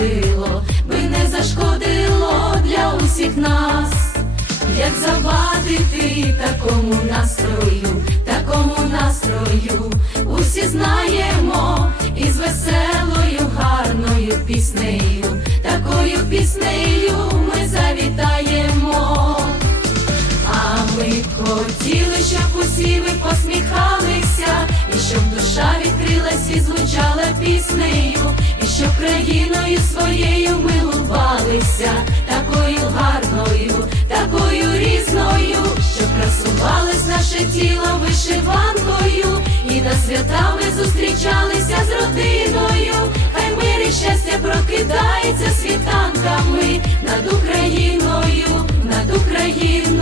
зашкодило, би не зашкодило для усіх нас, як завадити такому настрою, такому настрою, усі знаємо із веселою, гарною піснею, такою піснею ми завітаємо. А ми хотіли, щоб усі ви посміхалися, країною своєю милувалися, такою гарною, такою різною, щоб красувалось наше тіло вишиванкою, і на свята ми зустрічалися з родиною, хай мир і щастя прокидається світанками над Україною, над Україною.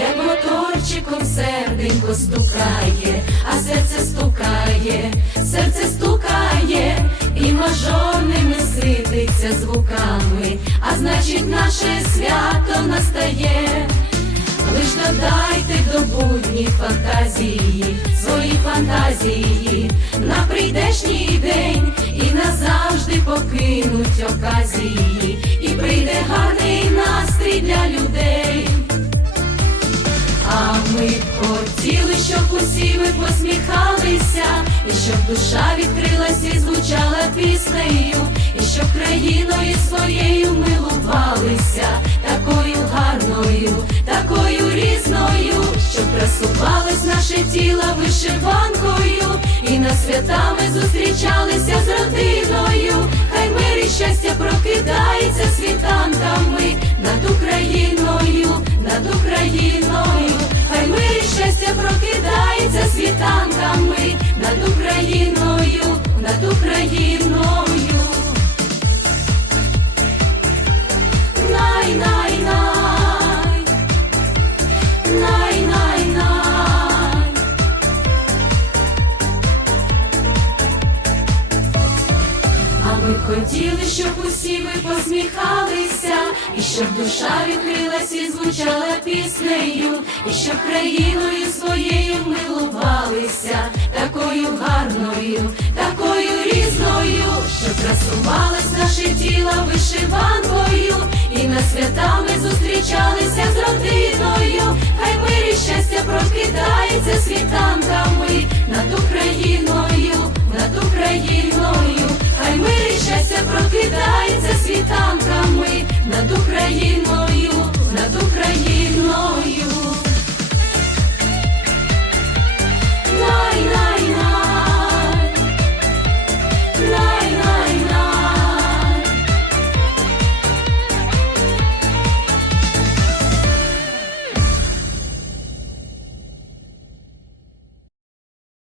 Як моторчиком серденько стукає, а серце стукає, серце стукає, і мажор не сититься звуками, а значить наше свято настає. Лиш додайте до будні фантазії, свої фантазії на прийдешній день і назавжди покинуть оказії, і прийде гарний настрій для людей. Хотіли, щоб усі ви посміхалися, і щоб душа відкрилась і звучала піснею, і щоб країною своєю милувалися, такою гарною, такою різною, щоб красувалось наше тіло вишиванкою, і на свята ми зустрічалися з родиною, хай мир і щастя прокидається світанками над Україною, над Україною, світанками над Україною, над Україною. Ми хотіли, щоб усі ви посміхалися, і щоб душа відкрилась і звучала піснею, і щоб країною своєю милувалися, такою гарною, такою різною, щоб красувалось наше тіло вишиванкою, і на свята ми зустрічалися з родиною, хай мир і щастя прокидається світанками над світанками над Україною.